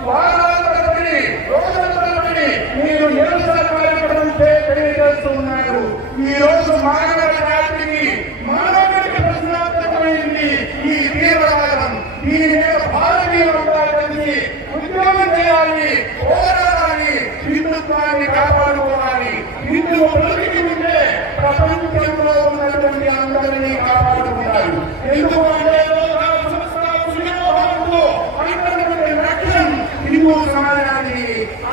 వారాలపడి రోజులపడి మీరు నిరసన కార్యక్రమం తెలియజేస్తున్నారు. ఈ రోజు మానవ జాతికి మానవుడికి ప్రశ్నార్థకమైంది ఈ తీవ్రవాదం. దీని మీద భారతీయులంతా కలిసి ఉద్యోగం చేయాలి, పోరాడాలి, హిందుత్వాన్ని కాపాడుకోవాలి. హిందువు ప్రతికి ఉంటే ప్రపంచంలో ఉన్నటువంటి అందరినీ కాపాడుకుంటారు. ఎందుకంటే లక్ష్యం హిందూ సమాజానికి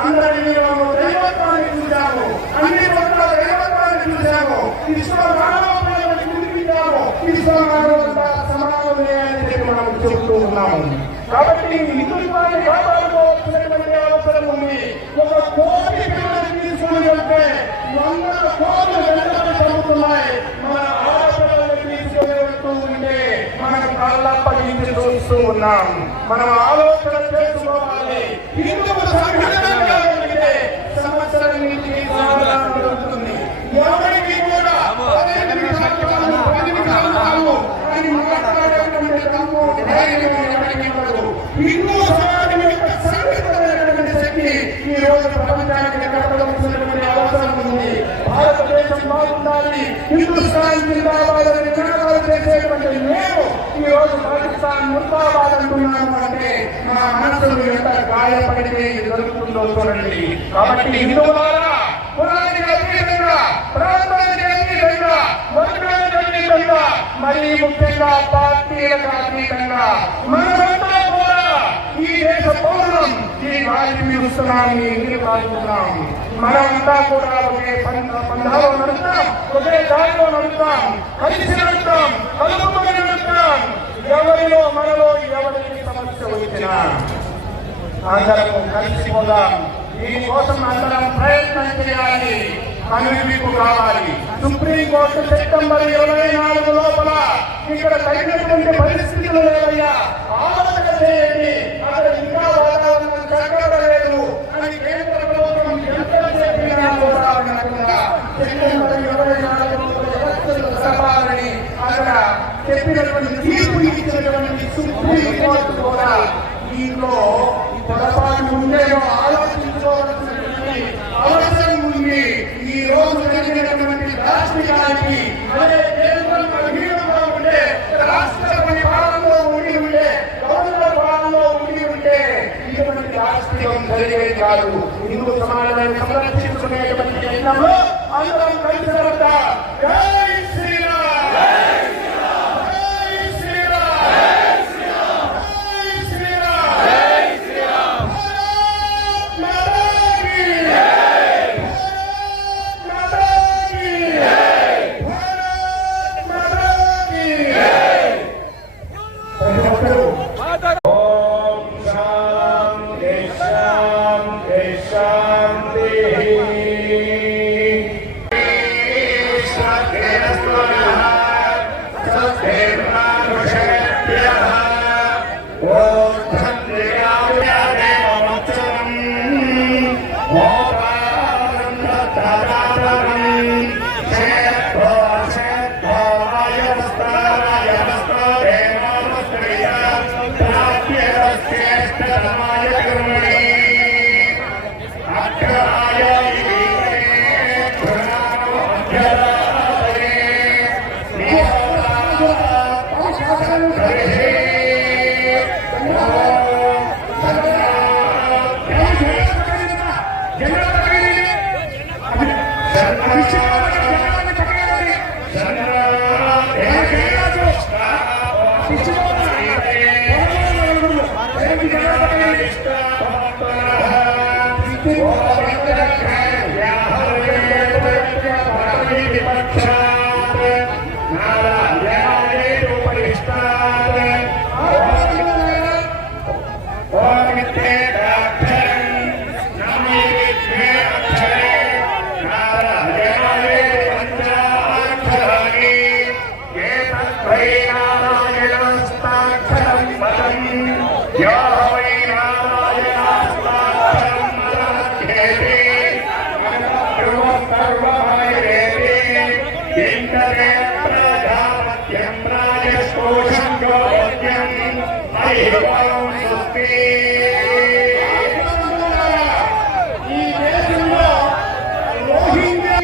అందరినీ దైవత్వాన్ని చూశాము, అన్ని చోట్ల దైవత్వాన్ని చూశాము, విశ్వ మానవత్వాన్ని చూపించాము, విశ్వ మానవత సమానమే అని చెప్పి మనం చెబుతూ ఉన్నాము. కాబట్టి హిందుత్వాన్ని కాపాడుకోవాల్సినటువంటి అవసరం ఉంది. ఒక కోటి పిల్లలు తీసుకుని వెళ్తే 100 కోట్లు వెంటనే చదువుతున్నాయి. మన ఆడపిల్లలు తీసుకుని వెళ్తూ ఉంటే మనం కళ్ళప్పగించి చూస్తూ ఉన్నాం. మనం ఆలోచన చేసుకోవాలి. హిందువు సంఘటన సంవత్సరం నుంచి జరుగుతుంది. ఎవరికి కూడా హిందూ సమాజం యొక్క సంఘటనటువంటి శక్తి ఈ రోజు ప్రపంచానికి కట్టవలసినటువంటి అవసరం ఉంది. భారతదేశం బాగుండాలి, హిందుస్థాన్ జిందాబాద్ అని నినాదాలు చేసేటువంటి మేము ఈ రోజు పాకిస్తాన్ ముర్దాబాద్ అంటున్నాము అంటే మా మనసులు ఎంత గాయపడితే ఇది జరుగుతుందో చూడండి. కాబట్టి హిందువులారా కులానికి అతీతంగా, ప్రాంతానికి అతీతంగా, వర్గానికి అతీతంగా, మరి ముఖ్యంగా పార్టీలకు అతీతంగా మనమంతా కూడా ఈ దేశ పౌరులం. ఈ గాలి పీలుస్తున్నాం, ఈ నీరు కాలుతున్నాం. మనమంతా కూడా ఒకే పంధాలో నడుస్తాం, ఒకే దారిలో నడుస్తాం, కలిసి నడుస్తాం, కలుపుకొని నడుస్తాం. ఎవరిలో మనలో ఎవరికి సమస్య వచ్చినా అందరం కలిసిపోదాం. దీనికోసం అందరం ప్రయత్నం చేయాలి. కనువిప్పు కావాలి. సుప్రీంకోర్టు సెప్టెంబర్ 24 లోపల ఇక్కడ తగినటువంటి పరిస్థితులు లేవయ్యా, ఆలోచన చేయండి. అక్కడ ఇంకా వాతావరణం చక్కబడలేదు అని కేంద్ర ప్రభుత్వం ఎంత చెప్పినా కూడా సెప్టెంబర్ 24 జరపాలని అక్కడ చెప్పినటువంటి తీర్పు ఇచ్చినటువంటి సుప్రీం కోర్టు కూడా దీంట్లో పొరపాటు ఉందేమో ఆలోచించుకోవాల్సినటువంటి అవసరం ఉంది. ఈ రోజు జరిగినటువంటి రాష్ట్రానికి అదే కేంద్రం అధీనంలో ఉండే రాష్ట్ర పరిపాలనలో ఉండి ఉండే గవర్నర్ పాలనలో ఉండి ఉంటే ఇటువంటి రాష్ట్రీయం జరిగేది కాదు. హిందూ సమాజాన్ని సంరక్షించుకునేటువంటి యత్నంలో అందరం కలిసి వద్దాం. జై శ్రీరామ్, జై శ్రీరామ్, జై శ్రీరామ్, జై శ్రీరామ్, జై శ్రీరామ్. భారత్ మాతా కీ జై, భారత్ మాతా కీ జై, భారత్ మాతా కీ జై. ప్రతి ఒక్కరూ ఓం శాంతి శాంతి శాంతి. ఈ దేశంలో రోహింగ్యా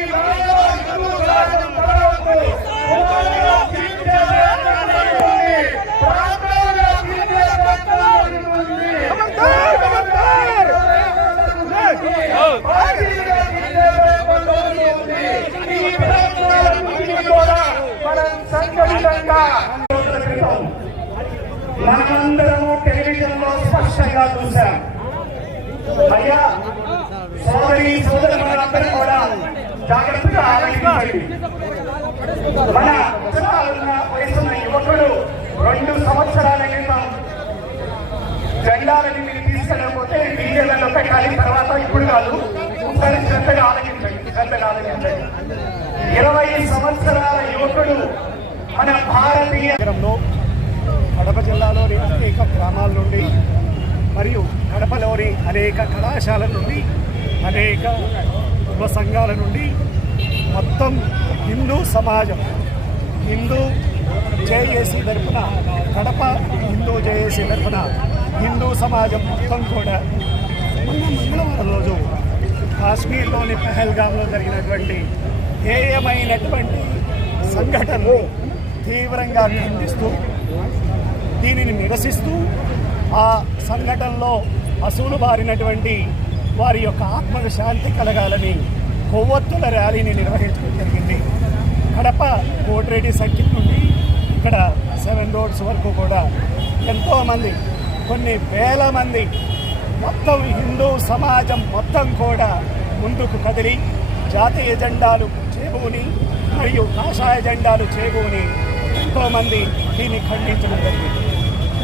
మనందరము టెలివిజన్ లో స్పష్టంగా చూశాం. అయ్యా సోదరి సోదరులందరూ కూడా జాగ్రత్తగా ఆలోచించండి. మన వయసున్న యువకుడు 2 సంవత్సరాల క్రితం జెండాలని మీరు తీసుకెళ్ళకపోతే డీజేలలో పెట్టాలి, తర్వాత ఇప్పుడు కాదు. ఒకసారి శ్రద్ధగా ఆలోచించండి. 20 సంవత్సరాల యువకుడు మన భారతీయ కడప జిల్లాలోని అనేక గ్రామాల నుండి మరియు కడపలోని అనేక కళాశాల నుండి అనేక యువ సంఘాల నుండి మొత్తం హిందూ సమాజం, హిందూ జేఏసీ తరఫున, కడప హిందూ జేఏసీ తరఫున హిందూ సమాజం మొత్తం కూడా మంగళవారం రోజు కాశ్మీర్లోని పహల్గామ్లో జరిగినటువంటి హేయమైనటువంటి సంఘటనలు తీవ్రంగా ఖండిస్తూ, దీనిని నిరసిస్తూ, ఆ సంఘటనలో అసూలు బారినటువంటి వారి యొక్క ఆత్మకు శాంతి కలగాలని కొవ్వొత్తుల ర్యాలీని నిర్వహించడం జరిగింది. కడప కోటిరెడ్డి సర్కిల్ నుండి ఇక్కడ 7 రోడ్స్ వరకు కూడా ఎంతోమంది, కొన్ని వేల మంది మొత్తం హిందూ సమాజం మొత్తం కూడా ముందుకు కదిలి జాతీయ జెండాలు చేబూని మరియు కాషాయ జెండాలు చేబూని ఎంతోమంది దీన్ని ఖండించడం జరిగింది.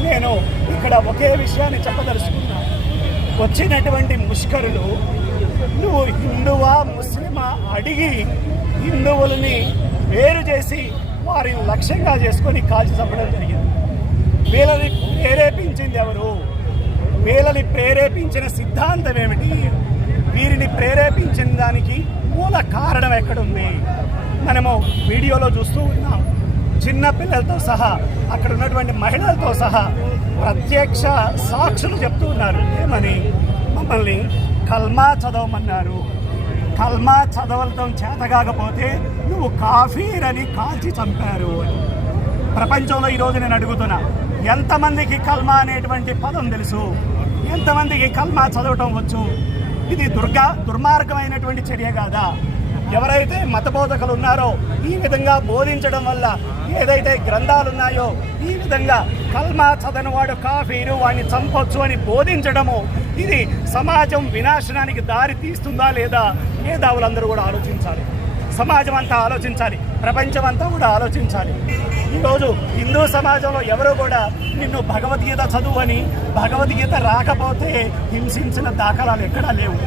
నేను ఇక్కడ ఒకే విషయాన్ని చెప్పదలుచుకున్నాను. వచ్చినటువంటి ముష్కరులు నువ్వు హిందువా ముస్లిమా అడిగి హిందువులని వేరు చేసి వారిని లక్ష్యంగా చేసుకొని కాల్చి చంపడం జరిగింది. వీళ్ళని ప్రేరేపించింది ఎవరు? వీళ్ళని ప్రేరేపించిన సిద్ధాంతం ఏమిటి? వీరిని ప్రేరేపించిన దానికి మూల కారణం ఎక్కడుంది? మనము వీడియోలో చూస్తూ ఉన్నాం. చిన్న పిల్లలతో సహా అక్కడ ఉన్నటువంటి మహిళలతో సహా ప్రత్యక్ష సాక్షులు చెప్తూ ఉన్నారు. ఏమని? మమ్మల్ని కల్మా చదవమన్నారు. కల్మా చదవడం చేతకాకపోతే నువ్వు కాఫీర్ అని కాల్చి చంపారు అని. ప్రపంచంలో ఈరోజు నేను అడుగుతున్నా, ఎంతమందికి కల్మా అనేటువంటి పదం తెలుసు? ఎంతమందికి కల్మా చదవటం వచ్చు? ఇది దుర్మార్గమైనటువంటి చర్య కాదా? ఎవరైతే మతబోధకులు ఉన్నారో ఈ విధంగా బోధించడం వల్ల ఏదైతే గ్రంథాలు ఉన్నాయో ఈ విధంగా కల్మా చదవని వాడు కాఫీరు, వాడిని చంపొచ్చు అని బోధించడము ఇది సమాజం వినాశనానికి దారి తీస్తుందా లేదా? మేధావులందరూ కూడా ఆలోచించాలి. సమాజం అంతా ఆలోచించాలి. ప్రపంచం అంతా కూడా ఆలోచించాలి. ఈరోజు హిందూ సమాజంలో ఎవరు కూడా నిన్ను భగవద్గీత చదువు అని, భగవద్గీత రాకపోతే హింసించిన దాఖలాలు ఎక్కడా లేవు.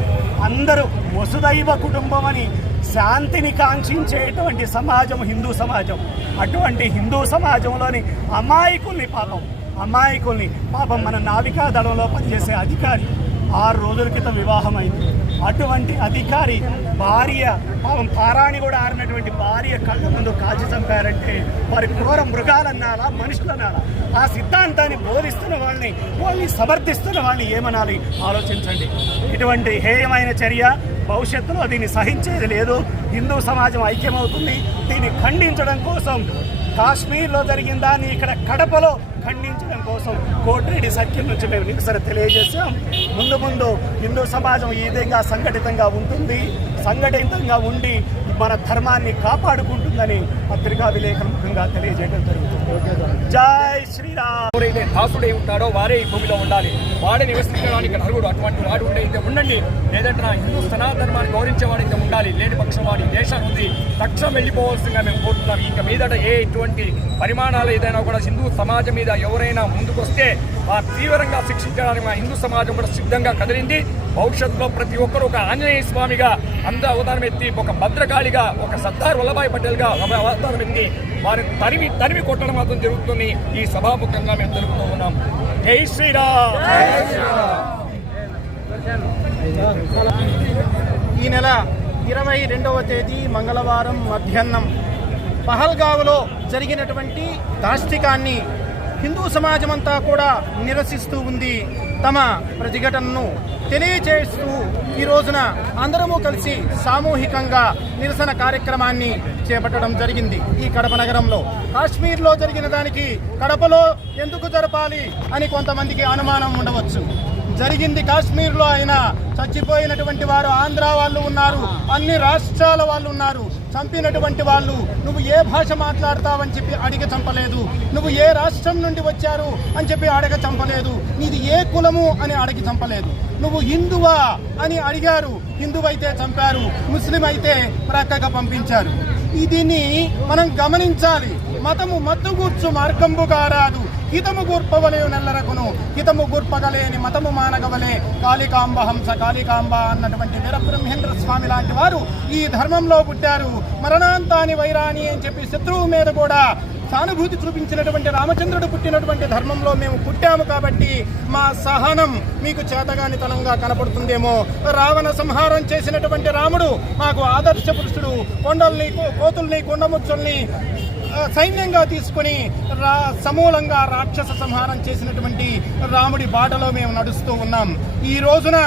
అందరూ వసుదైవ కుటుంబం అని శాంతిని కాంక్షించేటువంటి సమాజం హిందూ సమాజం. అటువంటి హిందూ సమాజంలోని అమాయకుల్ని పాపం మన నావికా దళంలో పనిచేసే అధికారి 6 రోజుల క్రితం వివాహమైంది. అటువంటి అధికారి భార్య పాపం పారాణి కూడా ఆరినటువంటి భార్య కళ్ళ ముందు కాల్చి చంపారంటే వారి క్రూర మృగాలన్నారా, మనుషులన్నారా? ఆ సిద్ధాంతాన్ని బోధిస్తున్న వాళ్ళని సమర్థిస్తున్న వాళ్ళని ఏమనాలి ఆలోచించండి. ఇటువంటి హేయమైన చర్య భవిష్యత్తులో దీన్ని సహించేది లేదు. హిందూ సమాజం ఐక్యమవుతుంది. దీన్ని ఖండించడం కోసం కాశ్మీర్లో జరిగిన దాన్ని ఇక్కడ కడపలో ఖండించడం కోసం కోటిరెడ్డి సర్కిల్ నుంచి మేము నిరసన తెలియజేశాం. ముందు హిందూ సమాజం ఈ విధంగా సంఘటితంగా ఉంటుంది, సంఘటితంగా ఉండి మన ధర్మాన్ని కాపాడుకుంటుందని పత్రికా విలేకరుగా తెలియజేయడం జరుగుతుంది. జై శ్రీరామ్. ఎవరైతే దాసుడై ఉంటాడో వారే ఈ భూమిలో ఉండాలి. వాడే నివసించడానికి నలుగురు అటువంటి వాడు ఉండే ఉండండి. లేదంటే నా హిందూ సనాతనాన్ని గౌరవించేవాడైతే ఉండాలి. లేని పక్షం వాడి దేశాన్ని ఉంది తక్షణం వెళ్ళిపోవాల్సిందిగా మేము కోరుతున్నాం. ఇక మీదట ఎటువంటి పరిమాణాలు ఏదైనా కూడా హిందూ సమాజం మీద ఎవరైనా ముందుకొస్తే ఆ తీవ్రంగా శిక్షించడానికి మా హిందూ సమాజం కూడా సిద్ధంగా కదిలింది. భవిష్యత్తులో ప్రతి ఒక్కరు ఒక ఆంజనేయ స్వామిగా అందరూ అవతారం ఎత్తి, ఒక భద్రకాళిగా, ఒక సర్దార్ వల్లభాయ్ పటేల్గా అవతారం ఎత్తి వారిని తరిమి కొట్టడం మాత్రం జరుగుతుంది. ఈ సభాముఖంగా మేము తెలుపుతూ ఉన్నాం. జై శ్రీరామ్. ఈ నెల 22వ తేదీ మంగళవారం మధ్యాహ్నం పహల్గావ్లో జరిగినటువంటి దాష్టికాన్ని హిందూ సమాజమంతా కూడా నిరసిస్తూ ఉంది. తమ ప్రతిఘటనను తెలియజేస్తూ ఈ రోజున అందరము కలిసి సామూహికంగా నిరసన కార్యక్రమాన్ని చేపట్టడం జరిగింది. ఈ కడప నగరంలో కాశ్మీర్లో జరిగిన దానికి కడపలో ఎందుకు జరపాలి అని కొంతమందికి అనుమానం ఉండవచ్చు. జరిగింది కాశ్మీర్లో అయినా చచ్చిపోయినటువంటి వారు ఆంధ్ర వాళ్ళు ఉన్నారు, అన్ని రాష్ట్రాల వాళ్ళు ఉన్నారు. చంపినటువంటి వాళ్ళు నువ్వు ఏ భాష మాట్లాడతావని చెప్పి అడిగ చంపలేదు, నువ్వు ఏ రాష్ట్రం నుండి వచ్చారు అని చెప్పి అడగ చంపలేదు, నీది ఏ కులము అని అడిగి చంపలేదు. నువ్వు హిందువా అని అడిగారు, హిందువైతే చంపారు, ముస్లిం అయితే ప్రక్కగా పంపించారు. దీన్ని మనం గమనించాలి. మతము మత్తు గూర్చు మార్గంబు కారాదు, హితము గూర్పవలేవు నెల్లరకును, హితము గూర్పగలేని మతము మానగవలే, కాళికాంబ హంస కాళికాంబ అన్నటువంటి వీరబ్రహ్మేంద్ర స్వామి లాంటి వారు ఈ ధర్మంలో పుట్టారు. మరణాంతాని వైరాణి అని చెప్పి శత్రువు మీద కూడా సానుభూతి చూపించినటువంటి రామచంద్రుడు పుట్టినటువంటి ధర్మంలో మేము పుట్టాము కాబట్టి మా సహనం మీకు చేతగానితనంగా కనపడుతుందేమో. రావణ సంహారం చేసినటువంటి రాముడు మాకు ఆదర్శ పురుషుడు. కొండల్ని, కోతుల్ని, కొండముచ్చుల్ని సైన్యంగా తీసుకుని సమూలంగా రాక్షస సంహారం చేసినటువంటి రాముడి బాటలో మేము నడుస్తూ ఉన్నాం. ఈ రోజున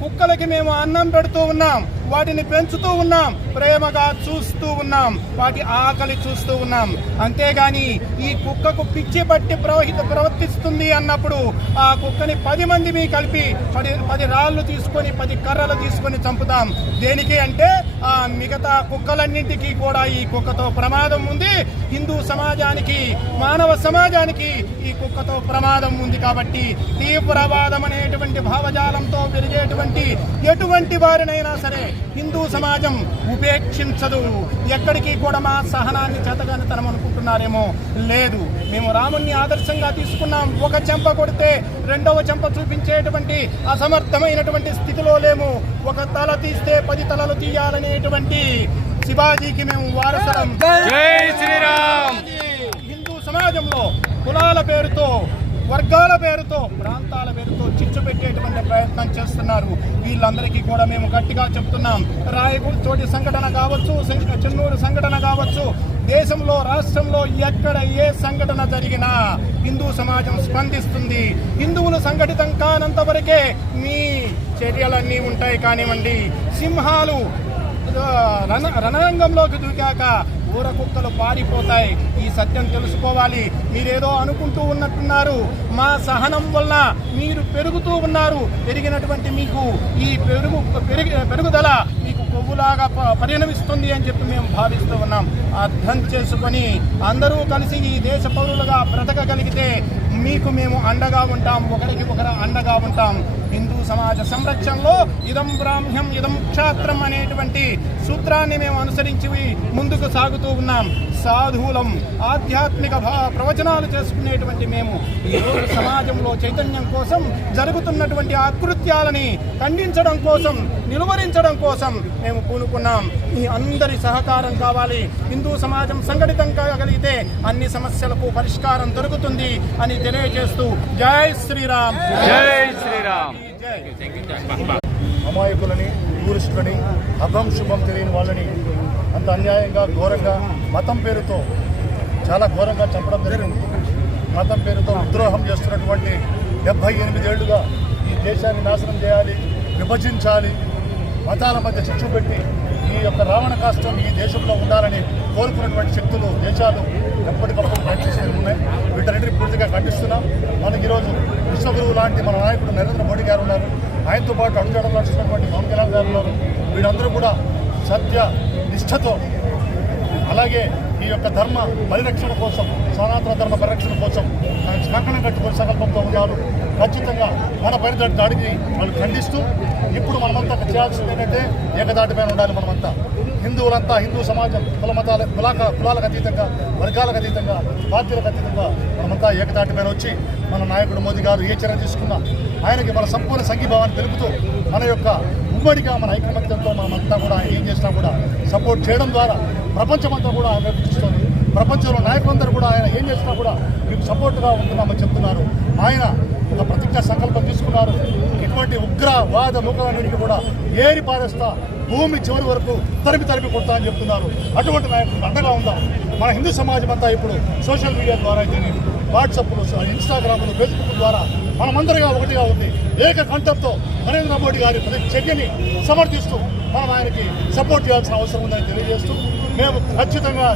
కుక్కలకి మేము అన్నం పెడుతూ ఉన్నాం, వాటిని పెంచుతూ ఉన్నాం, ప్రేమగా చూస్తూ ఉన్నాం, వాటి ఆకలి చూస్తూ ఉన్నాం. అంతేగాని ఈ కుక్కకు పిచ్చి పట్టి ప్రవర్తిస్తుంది అన్నప్పుడు ఆ కుక్కని 10 మంది మీ కలిపి 10 రాళ్ళు తీసుకొని 10 కర్రలు తీసుకొని చంపుతాం. దేనికి అంటే ఆ మిగతా కుక్కలన్నింటికీ కూడా ఈ కుక్కతో ప్రమాదం ఉంది. హిందూ సమాజానికి, మానవ సమాజానికి ఈ కుక్కతో ప్రమాదం ఉంది. కాబట్టి తీవ్రవాదం అనేటువంటి భావజాలంతో పెరిగేటువంటి ఎటువంటి వారినైనా సరే హిందూ సమాజం ఉపేక్షించదు. ఎక్కడికి కూడా మా సహనాన్ని చేతగానితనం అనుకుంటున్నారేమో, లేదు. మేము రాముణ్ణి ఆదర్శంగా తీసుకున్నాం. ఒక చెంప కొడితే 2వ చెంప చూపించేటువంటి అసమర్థమైనటువంటి స్థితిలో లేము. ఒక తల తీస్తే 10 తలలు తీయాలనేటువంటి శివాజీకి మేము వారసులం. జై శ్రీరామ్. హిందూ సమాజంలో కులాల పేరుతో వర్గాల పేరుతో, ప్రాంతాల పేరుతో చిచ్చు పెట్టేటువంటి ప్రయత్నం చేస్తున్నారు. వీళ్ళందరికీ కూడా మేము గట్టిగా చెప్తున్నాం. రాయచోటి సంఘటన కావచ్చు, చెన్నూరు సంఘటన కావచ్చు, దేశంలో రాష్ట్రంలో ఎక్కడ ఏ సంఘటన జరిగినా హిందూ సమాజం స్పందిస్తుంది. హిందువులు సంఘటితం కానంత వరకే మీ చర్యలన్నీ ఉంటాయి. కానివ్వండి, సింహాలు రణరంగంలోకి దూకాక ఊర కుక్కలు పారిపోతాయి. ఈ సత్యం తెలుసుకోవాలి. మీరేదో అనుకుంటూ ఉన్నట్టున్నారు. మా సహనం వల్ల మీరు పెరుగుతూ ఉన్నారు. పెరిగినటువంటి మీకు ఈ పెరుగుదల మీకు కొవ్వులాగా పరిణమిస్తుంది అని చెప్పి మేము భావిస్తూ ఉన్నాం. అర్థం చేసుకొని అందరూ కలిసి ఈ దేశ పౌరులుగా బ్రతకగలిగితే మీకు మేము అండగా ఉంటాం, ఒకరికి ఒకరు అండగా ఉంటాం. హిందూ సమాజ సంరక్షణలో ఇదం బ్రాహ్మ్యం ఇదం క్షాత్రం అనేటువంటి సూత్రాన్ని మేము అనుసరించి ముందుకు సాగుతూ ఉన్నాం. సాధువులం, ఆధ్యాత్మిక ప్రవచనాలు చేసుకునేటువంటి మేము ఈరోజు సమాజంలో చైతన్యం కోసం జరుగుతున్నటువంటి అకృత్యాలని ఖండించడం కోసం, నిలువరించడం కోసం మేము పూనుకున్నాం. మీ అందరి సహకారం కావాలి. హిందూ సమాజం సంఘటితం కాగలిగితే అన్ని సమస్యలకు పరిష్కారం దొరుకుతుంది అని తెలియజేస్తూ జై శ్రీరామ్. జై శ్రీరామ్. అమాయకులని, టూరిస్టులని, అభం శుభం తెలియని వాళ్ళని అంత అన్యాయంగా, ఘోరంగా మతం పేరుతో చాలా ఘోరంగా చంపడం జరిగింది. మతం పేరుతో విద్రోహం చేస్తున్నటువంటి 78 ఏళ్లుగా ఈ దేశాన్ని నాశనం చేయాలి, విభజించాలి, మతాల మధ్య చిచ్చు పెట్టి ఈ యొక్క రావణ కాష్టం ఈ దేశంలో ఉండాలని కోరుకున్నటువంటి శక్తులు, దేశాలు ఎప్పటికప్పుడు ప్రయత్నిస్తూ ఉన్నాయి. వీటన్నిటిని పూర్తిగా ఖండిస్తున్నాం. మనకి ఈరోజు విశ్వగురువు లాంటి మన నాయకుడు నరేంద్ర మోడీ గారు ఉన్నారు. ఆయనతో పాటు అడుగుజాడలు నడుస్తున్నటువంటి పవన్ కళ్యాణ్ గారు ఉన్నారు. వీళ్ళందరూ కూడా సత్య నిష్ఠతో, అలాగే ఈ యొక్క ధర్మ పరిరక్షణ కోసం, సనాతన ధర్మ పరిరక్షణ కోసం కంకణం కట్టుకుని సంకల్పంతో ఉన్నారు. ఖచ్చితంగా మన పైన దాడికి వాళ్ళు ఖండిస్తూ ఇప్పుడు మనమంతా చేయాల్సింది ఏంటంటే ఏకదాటిపైన ఉండాలి. మనమంతా హిందువులంతా, హిందూ సమాజం కులాలకు అతీతంగా, వర్గాలకు అతీతంగా, పార్టీలకు అతీతంగా మనమంతా ఏకదాటిపైన వచ్చి మన నాయకుడు మోదీ గారు ఏ చర్య తీసుకున్నా ఆయనకి మన సంపూర్ణ సంఘీభావాన్ని తెలుపుతూ మన యొక్క ఉమ్మడిగా మన ఐకమత్యంతో మనమంతా కూడా ఆయన ఏం చేసినా కూడా సపోర్ట్ చేయడం ద్వారా ప్రపంచమంతా కూడా ఆయన నిర్వహిస్తుంది. ప్రపంచంలో నాయకులందరూ కూడా ఆయన ఏం చేసినా కూడా మీకు సపోర్ట్గా ఉంటున్నామని చెప్తున్నారు. ఆయన ఒక ప్రతిజ్ఞ సంకల్పం తీసుకున్నారు. ఇటువంటి ఉగ్రవాద ముఖాలన్నింటికి కూడా ఏరి పారేస్తా, భూమి చివరి వరకు తరిమి కొడతా అని చెప్తున్నారు. అటువంటి నాయకులకు అండగా ఉందాం. మన హిందూ సమాజం అంతా ఇప్పుడు సోషల్ మీడియా ద్వారా అయితే, వాట్సాప్లు, ఇన్స్టాగ్రామ్లు, ఫేస్బుక్ ద్వారా మనమందరిగా ఒకటిగా ఉంది. ఏక కంఠంతో నరేంద్ర మోడీ గారి ప్రతి చర్యని సమర్థిస్తూ మనం ఆయనకి సపోర్ట్ చేయాల్సిన అవసరం ఉందని తెలియజేస్తూ మేము ఖచ్చితంగా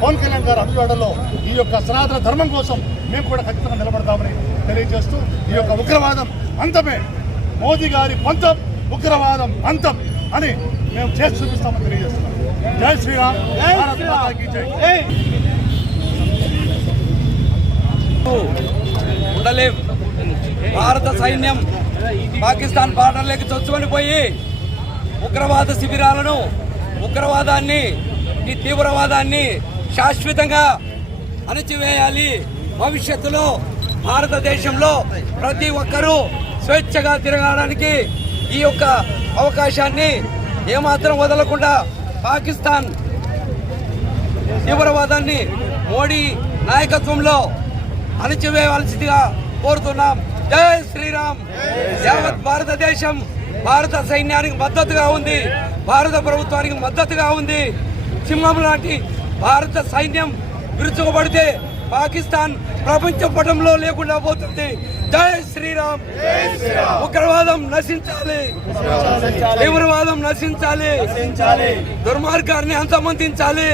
పవన్ కళ్యాణ్ గారు అడుగుజాడల్లో ఈ యొక్క సనాతన ధర్మం కోసం మేము కూడా ఖచ్చితంగా నిలబడతామని తెలియజేస్తూ ఈ యొక్క ఉగ్రవాదం అంతమే, మోదీ గారి పంతం ఉగ్రవాదం అంతం అని మేము చేసి చూపిస్తామని తెలియజేస్తున్నాం. జై శ్రీరామ్. భారత్ మాతాకి జై. ఉండలేం. భారత సైన్యం పాకిస్తాన్ బార్డర్లోకి చొచ్చుకొని పోయి ఉగ్రవాద శిబిరాలను, ఉగ్రవాదాన్ని, ఈ తీవ్రవాదాన్ని శాశ్వతంగా అణచివేయాలి. భవిష్యత్తులో భారతదేశంలో ప్రతి ఒక్కరూ స్వేచ్ఛగా తిరగడానికి ఈ యొక్క అవకాశాన్ని ఏమాత్రం వదలకుండా పాకిస్తాన్ తీవ్రవాదాన్ని మోడీ నాయకత్వంలో అణచివేయవలసిందిగా కోరుతున్నాం. జై శ్రీరామ్. యావత్ భారతదేశం భారత సైన్యానికి మద్దతుగా ఉంది, భారత ప్రభుత్వానికి మద్దతుగా ఉంది. సింహం లాంటి భారత సైన్యం విరుచుకుపడితే పాకిస్తాన్ ప్రపంచ పటంలో లేకుండా పోతుంది. జై శ్రీరామ్. ఉగ్రవాదం నశించాలి, తీవ్రవాదం నశించాలి, దుర్మార్గాన్ని అంతమొందించాలి.